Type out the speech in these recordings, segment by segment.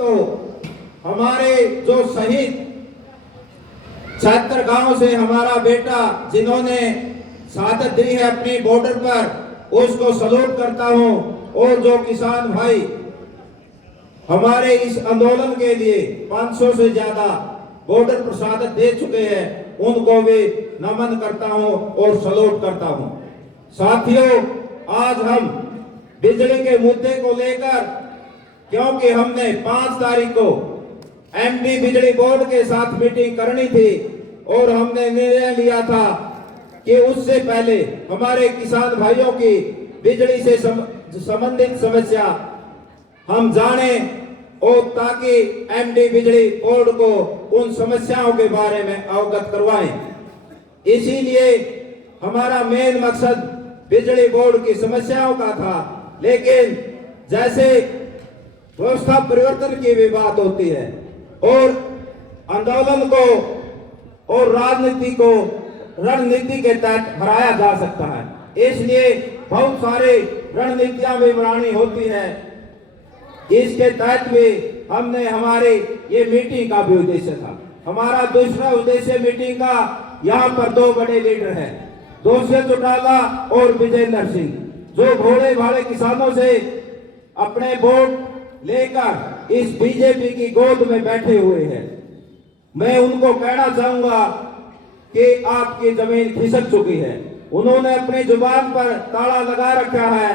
तो हमारे जो शहीद 76 गांव से हमारा बेटा जिन्होंने शहादत दी है अपनी बॉर्डर पर, उसको सलूट करता हूं। और जो किसान भाई हमारे इस आंदोलन के लिए 500 से ज्यादा बॉर्डर पर शहादत दे चुके हैं, उनको भी नमन करता हूं और सलूट करता हूं। साथियों, आज हम बिजली के मुद्दे को लेकर, क्योंकि हमने 5 तारीख को एमडी बिजली बोर्ड के साथ मीटिंग करनी थी और हमने निर्णय लिया था कि उससे पहले हमारे किसान भाइयों की बिजली से संबंधित समस्या हम जाने और ताकि एमडी बिजली बोर्ड को उन समस्याओं के बारे में अवगत करवाएं। इसीलिए हमारा मेन मकसद बिजली बोर्ड की समस्याओं का था। लेकिन जैसे व्यवस्था परिवर्तन की भी बात होती है और आंदोलन को और राजनीति को रणनीति के तहत हराया जा सकता है, इसलिए बहुत सारे रणनीतियां भी बनानी होती है। इसके तहत भी हमने हमारे ये मीटिंग का भी उद्देश्य था। हमारा दूसरा उद्देश्य मीटिंग का, यहाँ पर 2 बड़े लीडर हैं, दोषी चौटाला और विजेंद्र सिंह, जो भोले भाले किसानों से अपने वोट लेकर इस बीजेपी की गोद में बैठे हुए हैं। मैं उनको कहना चाहूंगा कि आपकी जमीन खिसक चुकी है। उन्होंने अपनी जुबान पर ताला लगा रखा है।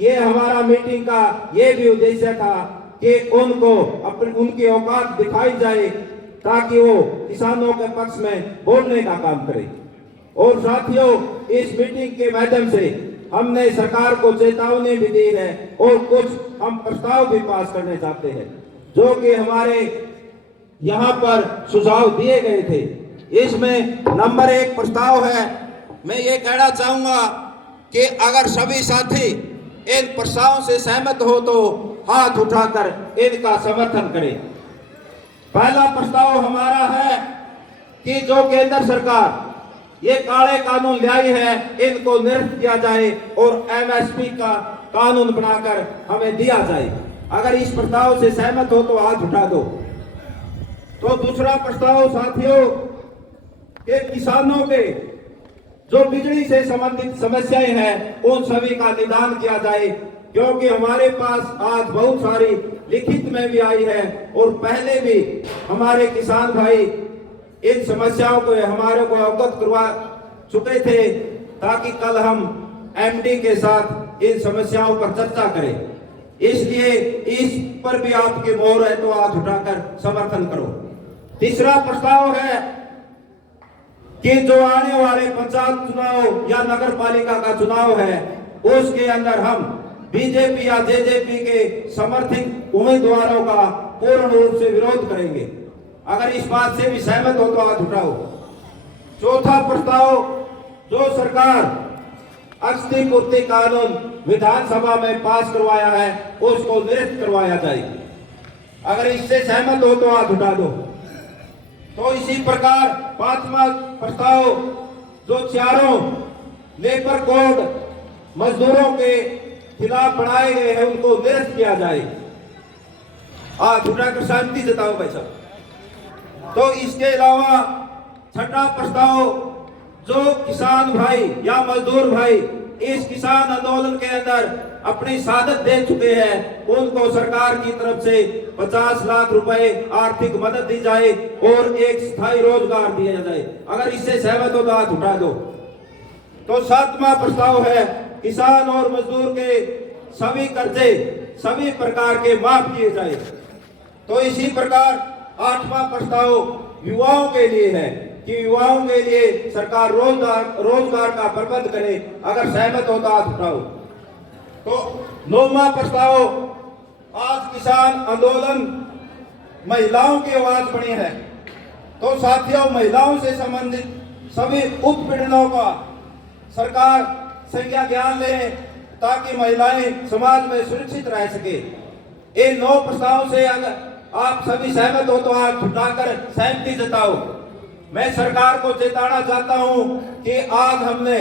ये हमारा मीटिंग का ये भी उद्देश्य था कि उनको अपनी उनकी औकात दिखाई जाए ताकि वो किसानों के पक्ष में बोलने का काम करें। और साथियों, इस मीटिंग के माध्यम से हमने सरकार को चेतावनी भी दी है और कुछ हम प्रस्ताव भी पास करने चाहते हैं, जो कि हमारे यहाँ पर सुझाव दिए गए थे। इसमें नंबर 1 प्रस्ताव है, मैं ये कहना चाहूंगा कि अगर सभी साथी इन प्रस्तावों से सहमत हो तो हाथ उठाकर इनका समर्थन करें। पहला प्रस्ताव हमारा है कि जो केंद्र सरकार ये काले कानून लाई है, इनको निरस्त किया जाए और एमएसपी का कानून बनाकर हमें दिया जाए। अगर इस प्रस्ताव से सहमत हो तो हाथ उठा दो। तो दूसरा प्रस्ताव साथियों, कि किसानों के जो बिजली से संबंधित समस्याएं हैं उन सभी का निदान किया जाए, क्योंकि हमारे पास आज बहुत सारी लिखित में भी आई है और पहले भी हमारे किसान भाई इन समस्याओं को हमारे को अवगत करवा चुके थे, ताकि कल हम एमडी के साथ इन समस्याओं पर चर्चा करें। इसलिए इस पर भी आपकी मोहर है तो हाथ उठाकर समर्थन करो। तीसरा प्रस्ताव है कि जो आने वाले पंचायत चुनाव या नगर पालिका का चुनाव है, उसके अंदर हम बीजेपी या जेजेपी के समर्थित उम्मीदवारों का पूर्ण रूप से विरोध करेंगे। अगर इस बात से भी सहमत हो तो हाथ उठाओ। चौथा प्रस्ताव, जो सरकार क्षतिपूर्ति कानून विधानसभा में पास करवाया है उसको निरस्त करवाया जाए। अगर इससे सहमत हो तो हाथ उठा दो। तो इसी प्रकार 5वां प्रस्ताव, जो चारों लेबर कोड मजदूरों के खिलाफ बनाए गए हैं उनको निरस्त किया जाए। हाथ उठाकर शांति जताओ भाई साहब। तो इसके अलावा 6ठा प्रस्ताव, जो किसान भाई या मजदूर भाई इस किसान आंदोलन के अंदर अपनी शहादत दे चुके हैं, उनको सरकार की तरफ से 50 लाख रुपए आर्थिक मदद दी जाए और एक स्थायी रोजगार दिया जाए। अगर इससे सहमत हो तो हाथ उठा दो। तो 7वां प्रस्ताव है, किसान और मजदूर के सभी कर्जे सभी प्रकार के माफ किए जाए। तो इसी प्रकार 8वां प्रस्ताव युवाओं के लिए है कि युवाओं के लिए सरकार रोजगार का प्रबंध करे। अगर सहमत हो तो हाथ उठाओ। तो 9वां प्रस्ताव, आज किसान आंदोलन महिलाओं की आवाज बनी है, तो साथियों महिलाओं से संबंधित सभी उत्पीड़नों का सरकार संज्ञान ज्ञान ले ताकि महिलाएं समाज में सुरक्षित रह सके। इन 9 प्रस्तावों से अगर आप सभी सहमत हो तो हाथ उठाकर सहमति जताओ। मैं सरकार को चेताना चाहता हूं कि आज हमने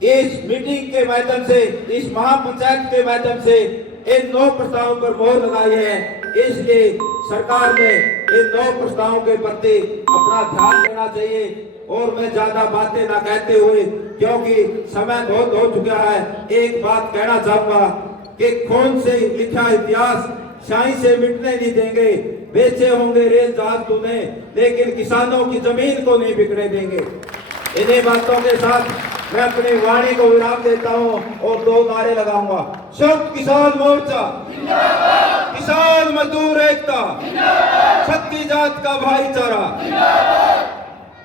इस मीटिंग के माध्यम से, इस महापंचायत के माध्यम से इन 9 प्रस्तावों पर मोहर लगाई है इसलिए सरकार ने इन 9 प्रस्तावों के प्रति अपना ध्यान देना चाहिए। और मैं ज्यादा बातें ना कहते हुए, क्योंकि समय बहुत हो चुका है, एक बात कहना चाहूंगा कि खून से लिखा इतिहास शाही से मिटने नहीं देंगे। बेचे होंगे रेल जहाज तूने, लेकिन किसानों की जमीन को नहीं बिकने देंगे। इन्हीं बातों के साथ मैं अपनी वाणी को विराम देता हूं और 2 नारे लगाऊंगा। संयुक्त किसान मोर्चा, किसान मजदूर एकता, छत्तीस जात का भाईचारा,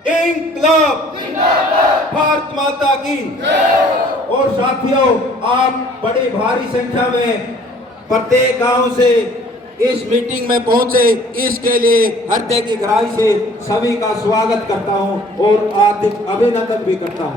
इंकलाब, भारत माता की। और साथियों, आप बड़ी भारी संख्या में प्रत्येक गांव से इस मीटिंग में पहुंचे, इसके लिए हृदय की गहराई से सभी का स्वागत करता हूं और अभिनंदन भी करता हूं।